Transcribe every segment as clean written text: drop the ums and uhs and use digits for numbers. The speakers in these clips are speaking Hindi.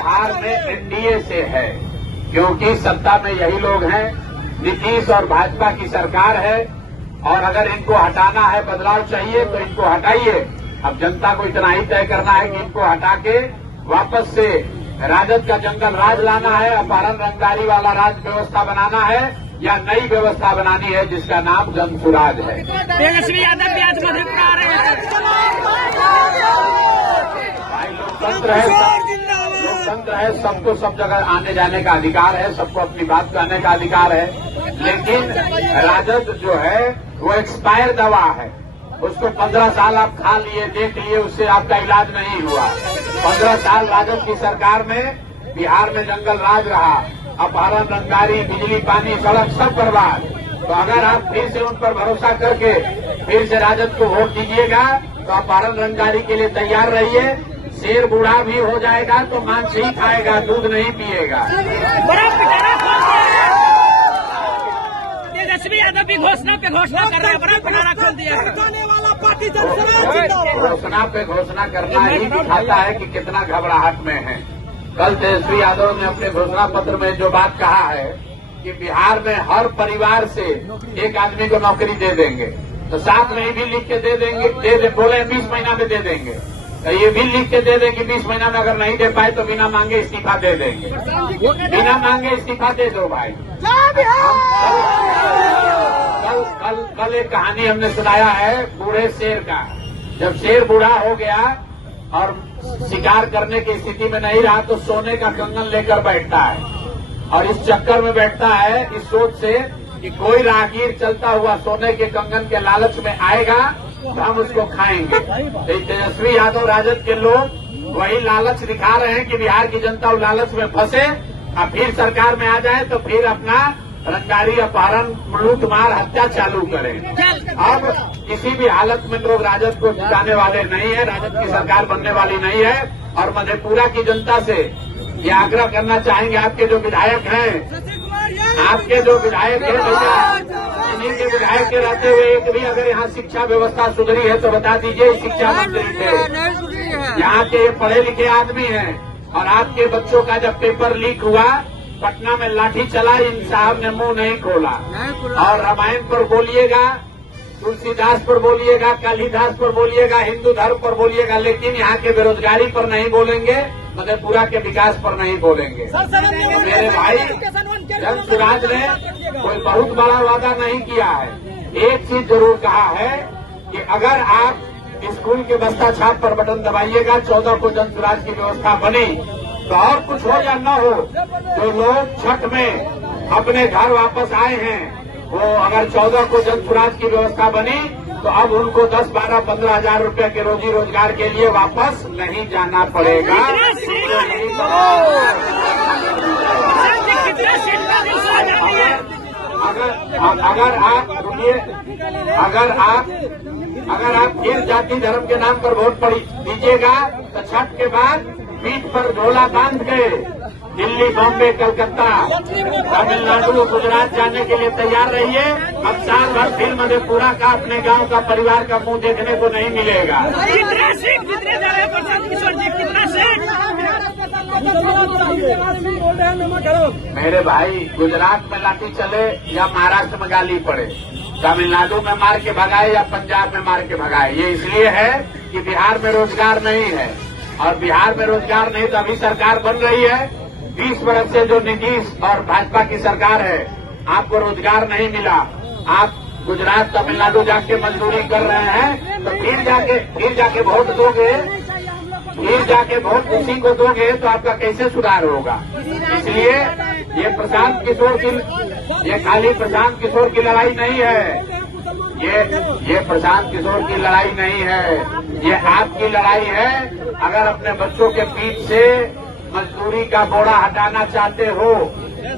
बिहार में एनडीए से है, क्योंकि सत्ता में यही लोग हैं। नीतीश और भाजपा की सरकार है, और अगर इनको हटाना है, बदलाव चाहिए तो इनको हटाइए। अब जनता को इतना ही तय करना है कि इनको हटा के वापस से राजद का जंगल राज लाना है, अपहरण रंगदारी वाला राज व्यवस्था बनाना है, या नई व्यवस्था बनानी है जिसका नाम जन सुराज है। तेजस्वी यादव भी आज मधेपुरा आ रहे हैं। भाई लोकतंत्र है, सबको सब जगह आने जाने का अधिकार है, सबको अपनी बात कहने का अधिकार है। लेकिन राजद जो है वो एक्सपायर दवा है, उसको 15 साल आप खा लिए, देख लिए, उससे आपका इलाज नहीं हुआ। 15 साल राजद की सरकार में बिहार में जंगल राज रहा, अपहरण रंगदारी, बिजली, पानी, सड़क सब बर्बाद। तो अगर आप फिर से उन पर भरोसा करके फिर से राजद को वोट दीजिएगा तो अपहरण रंगदारी के लिए तैयार रहिए। शेर बूढ़ा भी हो जाएगा तो मांस ही खाएगा, दूध नहीं पिएगा। तेजस्वी यादव भी घोषणा पे घोषणा कर रहे हैं, बड़ा पिटारा खोल दिया है। घोषणा पे घोषणा करना ही दिखाता है कि कितना घबराहट में है। कल तेजस्वी यादव ने अपने घोषणा पत्र में जो बात कहा है कि बिहार में हर परिवार से एक आदमी को नौकरी दे देंगे, तो साथ में ही भी लिख के दे देंगे, बोले 20 महीना में दे देंगे, तो ये भी लिख के दे दें कि 20 महीना में अगर नहीं दे पाए तो बिना मांगे इस्तीफा दे देंगे। बिना मांगे इस्तीफा दे दो भाई। कल एक कहानी हमने सुनाया है बूढ़े शेर का। जब शेर बूढ़ा हो गया और शिकार करने की स्थिति में नहीं रहा तो सोने का कंगन लेकर बैठता है, और इस चक्कर में बैठता है इस सोच से कि कोई राहगीर चलता हुआ सोने के कंगन के लालच में आएगा तो हम उसको खाएंगे। तो तेजस्वी यादव राजद के लोग वही लालच दिखा रहे हैं कि बिहार की जनता उस लालच में फंसे, और फिर सरकार में आ जाए तो फिर अपना रंगदारी, अपहरण, लूट मार, हत्या चालू करें। अब किसी भी हालत में लोग राजद को जिताने वाले नहीं है, राजद की सरकार बनने वाली नहीं है। और मधेपुरा की जनता से ये आग्रह करना चाहेंगे, आपके जो विधायक हैं भैया, इन्हीं के विधायक के रहते हुए एक भी अगर यहाँ शिक्षा व्यवस्था सुधरी है तो बता दीजिए। शिक्षा मंत्री थे, यहाँ के पढ़े लिखे आदमी हैं, और आपके बच्चों का जब पेपर लीक हुआ, पटना में लाठी चला, इन साहब ने मुंह नहीं खोला। और रामायण पर बोलिएगा, तुलसीदास पर बोलिएगा, कालिदास पर बोलिएगा, हिंदू धर्म पर बोलिएगा, लेकिन यहाँ के बेरोजगारी पर नहीं बोलेंगे, मधेपुरा के विकास पर नहीं बोलेंगे। तो मेरे भाई, जन सुराज ने कोई बहुत बड़ा वादा नहीं किया है। एक चीज जरूर कहा है कि अगर आप स्कूल के बस्ता छाप पर बटन दबाइएगा, 14 को जन सुराज की व्यवस्था बनी, तो और कुछ हो या न हो, जो लोग छठ में अपने घर वापस आए हैं, वो अगर 14 को जन सुराज की व्यवस्था बनी तो अब उनको 10, 12, 15 हजार रुपए के रोजी रोजगार के लिए वापस नहीं जाना पड़ेगा। अगर आप फिर जाति धर्म के नाम पर वोट दीजिएगा तो छठ के बाद पीठ पर झोला बांध के दिल्ली, बॉम्बे, कलकत्ता, तमिलनाडु, गुजरात जाने के लिए तैयार रहिए। अब साल भर फिर मधेपुरा का, अपने गांव का, परिवार का मुंह देखने को नहीं मिलेगा। मेरे भाई, गुजरात में लाठी चले या महाराष्ट्र में गाली पड़े, तमिलनाडु में मार के भगाए या पंजाब में मार के भगाए, ये इसलिए है कि बिहार में रोजगार नहीं है। और बिहार में रोजगार नहीं तो अभी सरकार बन रही है। 20 वर्ष से जो नीतीश और भाजपा की सरकार है, आपको रोजगार नहीं मिला, आप गुजरात, तमिलनाडु जाके मजदूरी कर रहे हैं, तो फिर जाके वोट दोगे, फिर जाके वोट उसी को दोगे तो आपका कैसे सुधार होगा। इसलिए ये प्रशांत किशोर की, ये खाली प्रशांत किशोर की लड़ाई नहीं है, ये प्रशांत किशोर की लड़ाई नहीं है, ये आपकी लड़ाई है। अगर अपने बच्चों के पीठ से मजदूरी का बोरा हटाना चाहते हो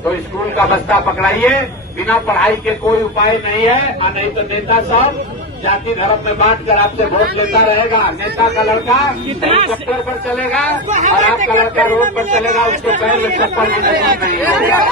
तो स्कूल का बस्ता पकड़ाइए। बिना पढ़ाई के कोई उपाय नहीं है, और नहीं तो नेता सब जाति धर्म में बांट कर आपसे वोट लेता रहेगा। नेता का लड़का हेलीकॉप्टर पर चलेगा और आपका लड़का रोड पर चलेगा, उसके पैर में चप्पल भी नहीं होगा।